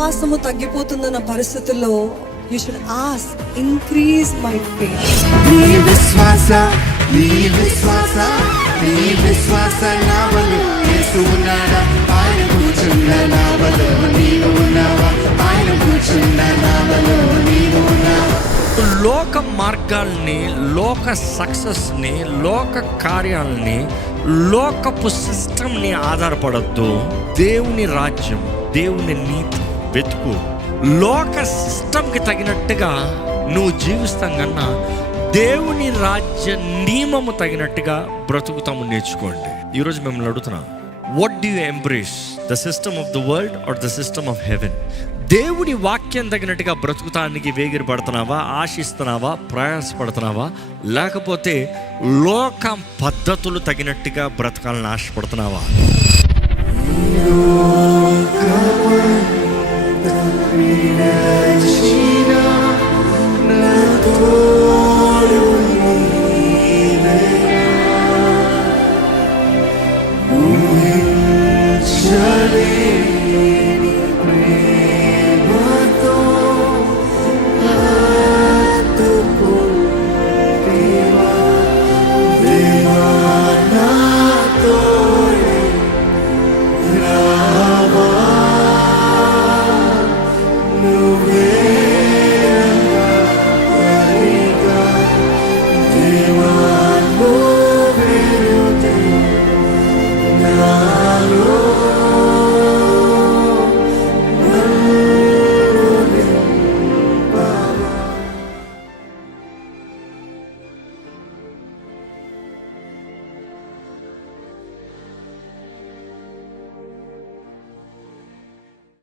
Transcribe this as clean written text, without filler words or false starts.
విశ్వాసము తగ్గిపోతుందన్న పరిస్థితుల్లో you should ask, increase my faith. నీ విశ్వాస నావలు యేసు ఉన్నాడా, ఆయన కూర్చున్న నావలు నీవు ఉన్నావా, ఆయన కూర్చున్న నావలు నీవు ఉన్నావా. లోక మార్గాల్ని, లోక సక్సెస్ని, లోక కార్యాలని, లోకపు సిస్టమ్ని ఆధారపడద్దు. దేవుని రాజ్యం, దేవుని నీతి వెతుకు. లోక సిస్టమ్కి తగినట్టుగా నువ్వు జీవిస్తాం కన్నా దేవుని రాజ్య నియమము తగినట్టుగా బ్రతుకుతాము నేర్చుకోండి. ఈరోజు మిమ్మల్ని అడుగుతున్నా, what do you embrace, the system of the world or the system of heaven? దేవుని వాక్యం తగినట్టుగా బ్రతుకుతానికి వేగిరి పడుతున్నావా, ఆశిస్తున్నావా, ప్రయాసపడుతున్నావా, లేకపోతే లోక పద్ధతులు తగినట్టుగా బ్రతకాలని ఆశపడుతున్నావా? The